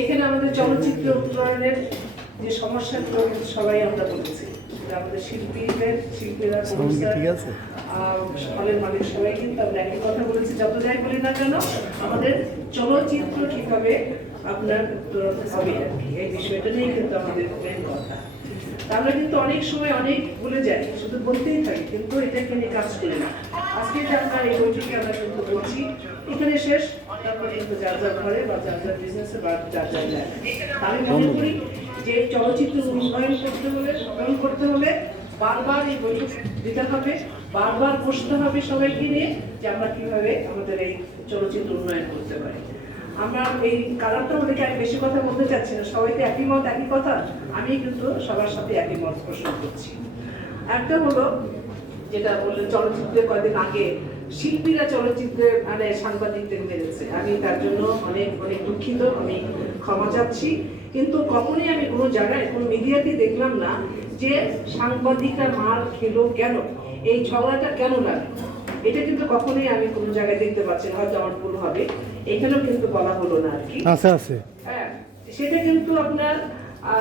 এখানে আমাদের চলচ্চিত্র উন্নয়নের যে সমস্যাগুলো সবাই আমরা বলেছি, আমাদের শিল্পীরা হলের মালিক সবাই কিন্তু আমরা একই কথা বলেছি। যত যাই বলি না কেন, আমাদের চলচ্চিত্র কিভাবে আপনার হবে আর কি, এই বিষয়টা নিয়ে কিন্তু আমাদের মেন কথা। আমরা কিন্তু অনেক সময় অনেক ভুলে যাই, শুধু বলতেই থাকি, কিন্তু এটাকে নিয়ে কাজ করি না। আজকে যে আমরা এই বইটিকে আমরা কিন্তু বলছি, এখানে শেষ, তারপরে কিন্তু যার যার ঘরে বা যার যার বিজনেসে বা যার যার জায়গায়। আমি মনে করি যে চলচ্চিত্র উন্নয়ন করতে হলে বারবার এই বৈঠক দিতে হবে, বারবার বসতে হবে সবাইকে নিয়ে, যে আমরা কিভাবে আমাদের এই চলচ্চিত্র উন্নয়ন করতে পারি। আমরা এই কারণটা ওদেরকে আমি বেশি কথা বলতে চাচ্ছি না, সবাইকে একই মত একই কথা, আমি কিন্তু সবার সাথে একই মত পোষণ করছি। একটা হলো যেটা বললেন, চলচ্চিত্রে কয়েকদিন আগে শিল্পীরা চলচ্চিত্রে মানে সাংবাদিকদের মেরেছে, আমি তার জন্য অনেক অনেক দুঃখিত, আমি ক্ষমা চাচ্ছি। কিন্তু কখনই আমি কোনো জায়গায় কোনো মিডিয়াতে দেখলাম না যে সাংবাদিকরা মার খেলো কেন, এই ঝগড়াটা কেন লাগে, এটা কিন্তু কখনোই আমি কোনো জায়গায় দেখতে পাচ্ছি না, হয়তো আমার ভুল হবে, এখানেও কিন্তু বলা হলো না আর কি। হ্যাঁ, সেটা কিন্তু আপনার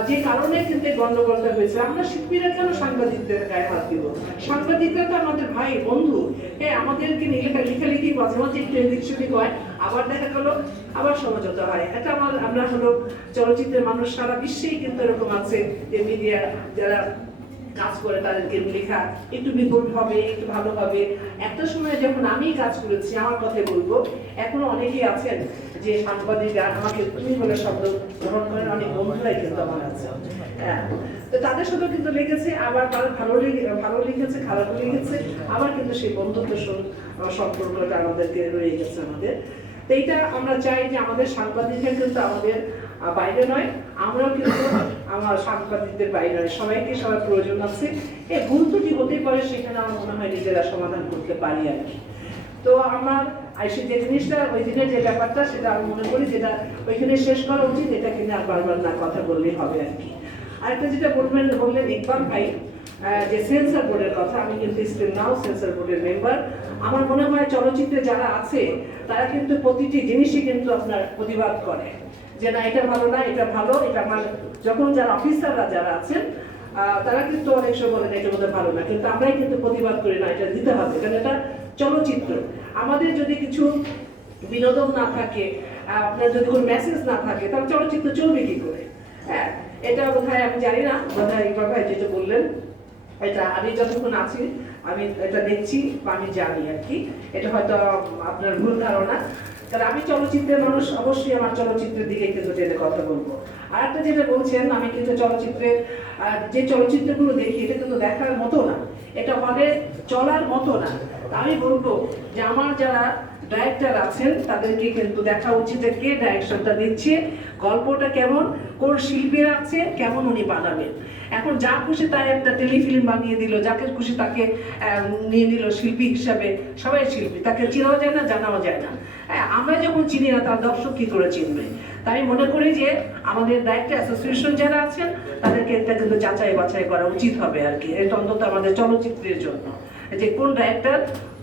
যে কারণে কিন্তু গন্ডগোলটা হয়েছে, আমরা শিল্পীরা কেন সাংবাদিকদের গায়ে হাত দিব? সাংবাদিকরা তো আমাদের ভাই বন্ধু, হ্যাঁ, আমাদেরকে লেখালেখি মাঝে মাঝে একটু এদিক সেদিক হয়, আবার দেখা গেল আবার সমঝোতা হয়। এটা আমরা হলো চলচ্চিত্রের মানুষ, সারা বিশ্বেই কিন্তু এরকম আছে যে মিডিয়া যারা কাজ করে তাদেরকে লেখা একটু বিপদ হবে, একটু ভালো হবে। একটা সময় যখন আমি কাজ করেছি, আমার কথাই বলবো, এখনো অনেকেই আছেন যে সাংবাদিকরা আমাকে তুমি বলে শব্দ গ্রহণ করেন, অনেক বন্ধুরাই কিন্তু আমার আছে। হ্যাঁ, তো তাদের সাথেও কিন্তু লেগেছে, আবার ভালো লিখেছে, খারাপ লিখেছে, আবার কিন্তু সেই বন্ধুত্ব সম্পর্কটা আমাদেরকে রয়ে গেছে আমাদের। তো এইটা আমরা চাই যে আমাদের সাংবাদিকরা কিন্তু আমাদের বাইরে নয়, আমরাও কিন্তু আমার সাংবাদিকদের বাইরে নয়, সবাইকে সবার প্রয়োজন আছে। এই ভুল ত্রুটি হতেই পারে, সেখানে আমার মনে হয় নিজেরা সমাধান করতে পারি আর কি। তো আমার যে জিনিসটা ওই দিনের যে ব্যাপারটা, সেটা আমি মনে করি যেটা ওইখানে শেষ করা উচিত, এটা কিনে আর বারবার না কথা বললেই হবে আর কি। আরেকটা যেটা বললেন ইকবাল ভাই, যে সেন্সর বোর্ডের কথা, আমি কিন্তু স্টিল নাও সেন্সর বোর্ডের মেম্বার। আমার মনে হয় চলচ্চিত্রে যারা আছে তারা কিন্তু প্রতিটি জিনিসই কিন্তু আপনার প্রতিবাদ করে, যে না এটা ভালো না, এটা ভালো, এটা আমার, যখন যারা অফিসাররা যারা আছেন তারা কিন্তু অনেক সময় বলেন এটা বোধহয় ভালো না, কিন্তু আমরাই কিন্তু প্রতিবাদ করি না, এটা দিতে হবে, কারণ এটা চলচ্চিত্র। আমাদের যদি কিছু বিনোদন না থাকে, আপনার যদি কোনো মেসেজ না থাকে, তাহলে চলচ্চিত্র চলবে কি করে? হ্যাঁ, এটা বোধহয় আমি জানি না, বোধহয় ইকবাল ভাই যেটা বললেন, এটা আমি যতক্ষণ আছি আমি এটা দেখছি বা আমি জানি আর কি, এটা হয়তো আপনার ভুল ধারণা। কারণ আমি চলচ্চিত্রের মানুষ, অবশ্যই আমার চলচ্চিত্রের দিকে কিন্তু টেনে কথা বলবো। আর একটা যেটা বলছেন, আমি কিন্তু চলচ্চিত্রে যে চলচ্চিত্রগুলো দেখি, এটা কিন্তু দেখার মতো না, এটা হলে চলার মতো না। আমি বলবো যে আমার যারা ডাইরেক্টর আছেন তাদেরকে কিন্তু দেখা উচিত যে কে ডাইরেকশনটা দিচ্ছে, গল্পটা কেমন, কোন শিল্পীরা আছে, কেমন উনি বানাবেন। এখন যা খুশি তাই একটা টেলিফিল্ম বানিয়ে দিল, যাকে খুশি তাকে নিয়ে নিল শিল্পী হিসাবে, সবাই শিল্পী, তাকে চেনাও যায় না, জানাও যায় না। আমরা যখন চিনি না, তার দর্শক কি করে চিনবে? তাই আমি মনে করি যে আমাদের ডাইরেক্টর অ্যাসোসিয়েশন যারা আছেন তাদেরকে এটা কিন্তু যাচাই বাছাই করা উচিত হবে আর কি, এটা অন্তত আমাদের চলচ্চিত্রের জন্য, যে কোন ডাইরেক্টর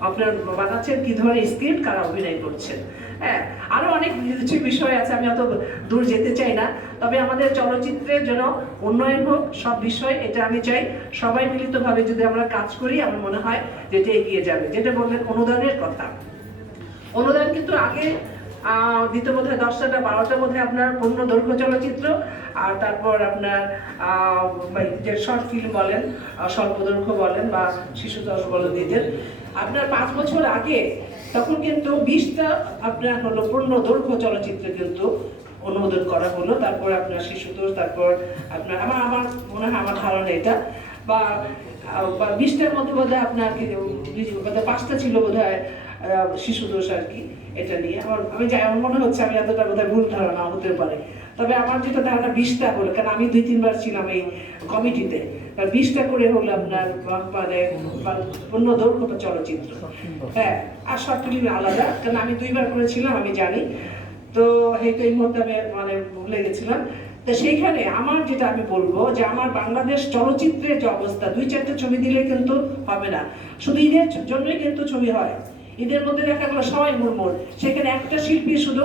আপনার বানাচ্ছেন, কি ধরনের স্ক্রিপ্ট, কারা অভিনয় করছেন। হ্যাঁ, আরো অনেক কিছু বিষয় আছে, আমি অত দূর যেতে চাই না, তবে আমাদের চলচ্চিত্রের জন্য উন্নয়ন হোক সব বিষয়, এটা আমি চাই। সবাই মিলিতভাবে যদি আমরা কাজ করি, আমার মনে হয় যেটা এগিয়ে যাবে। যেটা বললেন অনুদানের কথা, অনুদান কিন্তু আগে দিতে বোধ হয় 10টা 12টা বোধ হয় আপনার পূর্ণ দৈর্ঘ্য চলচ্চিত্র, আর তারপর আপনার যে শর্ট ফিল্ম বলেন, স্বল্প দৈর্ঘ্য বলেন বা শিশু দশ বলেন, দিতেন আপনার 5 বছর আগে, তখন কিন্তু 20টা আপনার হলো পূর্ণ দৈর্ঘ্য চলচ্চিত্র কিন্তু অনুমোদন করা হলো। তারপর আপনার শিশুতোষ, তারপর আপনার আমার মনে হয়, আমার ধারণা এটা, বা 20টার মধ্যে বোধহয় আপনার কি 5টা ছিল বোধহয় শিশুতোষ আর কি, এটা নিয়ে আমি যাই, আমার মনে হচ্ছে আমি এতটা বোধহয় ভুল ধারণা হতে পারে, তবে আমার যেটা ধারণা 20টা হলো, কারণ আমি 2-3 বার ছিলাম এই কমিটিতে, 20টা করে হলো আপনার মানে পূর্ণ দৈর্ঘ্য চলচ্চিত্র। হ্যাঁ, আর শর্ট ফিল্ম আলাদা, কারণ আমি 2বার করেছিলাম, আমি জানি। তো এই মুহূর্তে আমি মানে ভুলে গেছিলাম। তো সেইখানে আমার যেটা আমি বলবো, যে আমার বাংলাদেশ চলচ্চিত্রের যে অবস্থা, 2-4টা ছবি দিলে কিন্তু হবে না, শুধু ঈদের জন্যই কিন্তু ছবি হয়, ঈদের মধ্যে দেখা গেলো সবাই মুড়মুড়, সেখানে একটা শিল্পী শুধু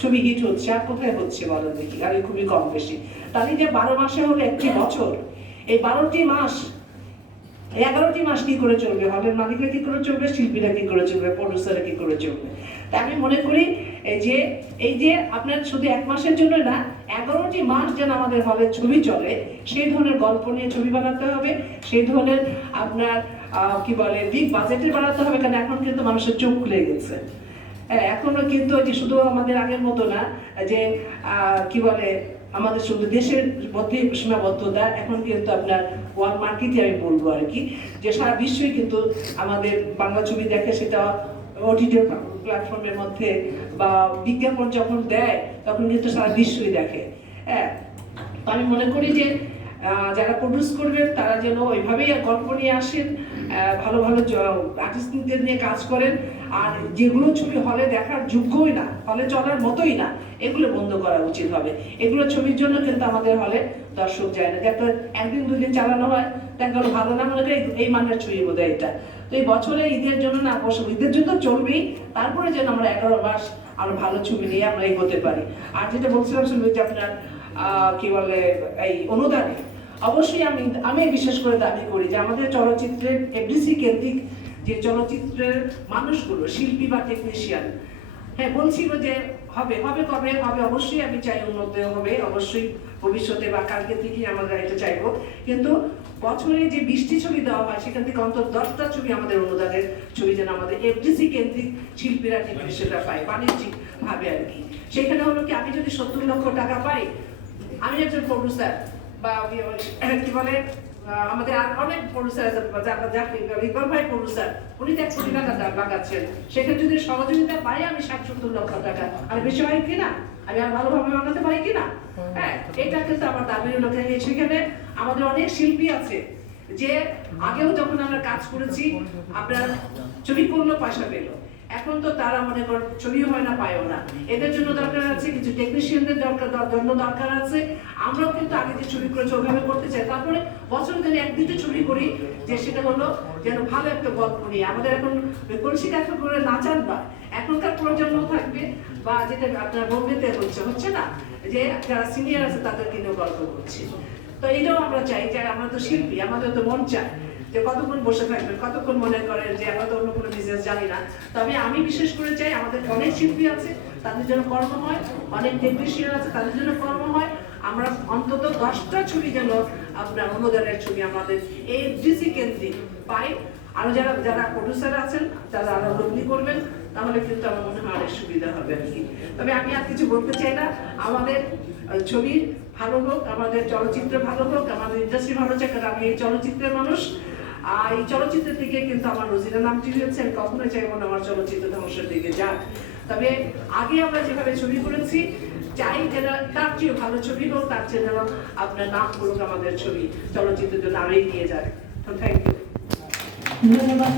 ছবি হিট হচ্ছে, আর কোথায় হচ্ছে বলেন দেখি, আর এই খুবই কম বেশি। তাহলে যে 12 মাসে হলো একটি বছর, এই 12টি মাস, 11টি মাস কি করে চলবে, হলের মালিকরা কি করে চলবে, শিল্পীরা কি করে চলবে, প্রডিউসাররা কি করে চলবে। তাই আমি মনে করি এই যে আপনার শুধু 1 মাসের জন্য না, 11টি মাস যেন আমাদের হলে ছবি চলে, সেই ধরনের গল্প নিয়ে ছবি বানাতে হবে, সেই ধরনের আপনার কি বলে বিগ বাজেটের বানাতে হবে। কারণ এখন কিন্তু মানুষের চোখ খুলে গেছে। এখনো কিন্তু যে শুধু আমাদের আগের মতো না যে কি বলে আমাদের শুধু দেশের মধ্যে সীমাবদ্ধতা, এখন কিন্তু আপনার ওয়ার্ল্ড মার্কেটে আমি বলবো আর কি, যে সারা বিশ্বই কিন্তু আমাদের বাংলা ছবি দেখে, সেটা ওটিটি প্ল্যাটফর্মের মধ্যে বা বিজ্ঞাপন যখন দেয় তখন কিন্তু সারা বিশ্বই দেখে। হ্যাঁ, তো আমি মনে করি যে যারা প্রডিউস করবেন তারা যেন ওইভাবেই গল্প নিয়ে আসেন, ভালো ভালো আর্টিস্টদের নিয়ে কাজ করেন, আর যেগুলো ছবি হলে দেখার যোগ্যই না, হলে চলার মতোই না, এগুলো বন্ধ করা উচিত হবে। এগুলো ছবির জন্য কিন্তু আমাদের হলে দর্শক যায় না, যে একটা 1 দিন 2 দিন চালানো হয়, দেখা গেলো ভালো না, মনে করি এই মানের ছবি বোধ হয় এটা। তো এই বছরে ঈদের জন্য না, অবশ্য ঈদের জন্য চলবেই, তারপরে যেন আমরা 11 মাস আরো ভালো ছবি নিয়ে আমরা এগোতে পারি। আর যেটা বলছিলাম শুনবে যে আপনার কি বলে এই অনুদানে, অবশ্যই আমি বিশেষ করে দাবি করি যে আমাদের চলচ্চিত্রের এফডিসি কেন্দ্রিক যে চলচ্চিত্রের মানুষগুলো, শিল্পী বা টেকনিশিয়ান, হ্যাঁ বলছিল যে হবে কবে হবে, অবশ্যই আমি চাই উন্নত হবে, অবশ্যই ভবিষ্যতে বা কালকে থেকেই আমরা এটা চাইবো। কিন্তু বছরে যে 20টি ছবি দেওয়া হয়, সেখান থেকে অন্তত 10টা ছবি আমাদের অনুদানের ছবি যেন আমাদের এফডিসি কেন্দ্রিক শিল্পীরা টেকনিশিয়ানরা পায়, বাণিজ্যিক ভাবে আর কি। সেখানে হলো কি, আমি যদি 70 লক্ষ টাকা পাই, আমি একজন প্রডিউসার বা কি বলে আমাদের আর অনেক প্রডিউসার আছে, রিকল ভাই প্রডিউসার, উনি 1 কোটি টাকা লাগাচ্ছেন, সেখানে যদি সহযোগিতা পাই আমি 60-70 লক্ষ টাকা, আর বেশি হয় কিনা, আমি আর ভালোভাবে বানাতে পারি কিনা। হ্যাঁ, এটা কিন্তু আমার দাবির লোকে। সেখানে আমাদের অনেক শিল্পী আছে যে আগেও যখন আমরা কাজ করেছি আপনার ছবি করলো, পয়সা পেলো, এখন তো তারা মনে কর ছবিও হয় না, পায়ও না। এদের জন্য দরকার আছে কিছু টেকনিশিয়ানদের দরকার আছে। আমরাও কিন্তু আগে যে ছবি করেছি ওইভাবে করতে চাই, তারপরে বছর দিনে 1-2টা ছবি করি, যে সেটা হলো যেন ভালো একটা গল্প নিয়ে। আমাদের এখন কলসি কাঠা করে নাচান বা এখনকার প্রজন্ম থাকবে, বা যেটা আপনার বোম্বেতে হচ্ছে না, যে যারা সিনিয়র আছে তাদেরকে নিয়েও গল্প করছি। তো এটাও আমরা চাই যে আমরা তো শিল্পী, আমাদের তো মন চায় যে কতক্ষণ বসে থাকবেন, কতক্ষণ মনে করেন যে আমরা তো অন্য কোনো বিজনেস জানি না। তবে আমি বিশেষ করে চাই আমাদের অনেক শিল্পী আছে, তাদের জন্য কর্ম হয়, অনেক টেকনিশিয়ান আছে, তাদের জন্য কর্ম হয়। আমরা অন্তত 10টা ছবি যেন আপনার অনুদানের ছবি আমাদের এই এফডিসি কেন্দ্রিক পাই। আরো যারা প্রডিউসার আছেন তারা আরো লগ্নি করবেন, তাহলে কিন্তু আমার মনে হয় অনেক সুবিধা হবে আর কি। তবে আমি আর কিছু বলতে চাই না, আমাদের ছবি ভালো হোক, আমাদের চলচ্চিত্র ভালো হোক, আমাদের ইন্ডাস্ট্রি ভালো চাই, কারণ আমি এই চলচ্চিত্রের মানুষ। এই চলচ্চিত্র থেকে কিন্তু আমার রোজিনা নামটি হয়েছে, আমি কখনোই চাইবো না আমার চলচ্চিত্র ধ্বংসের দিকে যাক। তবে আগে আমরা যেভাবে ছবি করেছি, চাই যেন তার চেয়ে ভালো ছবি হোক, তার চেয়ে যেন আপনার নাম করুক আমাদের ছবি চলচ্চিত্রের জন্য আরো এগিয়ে যায়। তো থ্যাংক ইউ, ধন্যবাদ।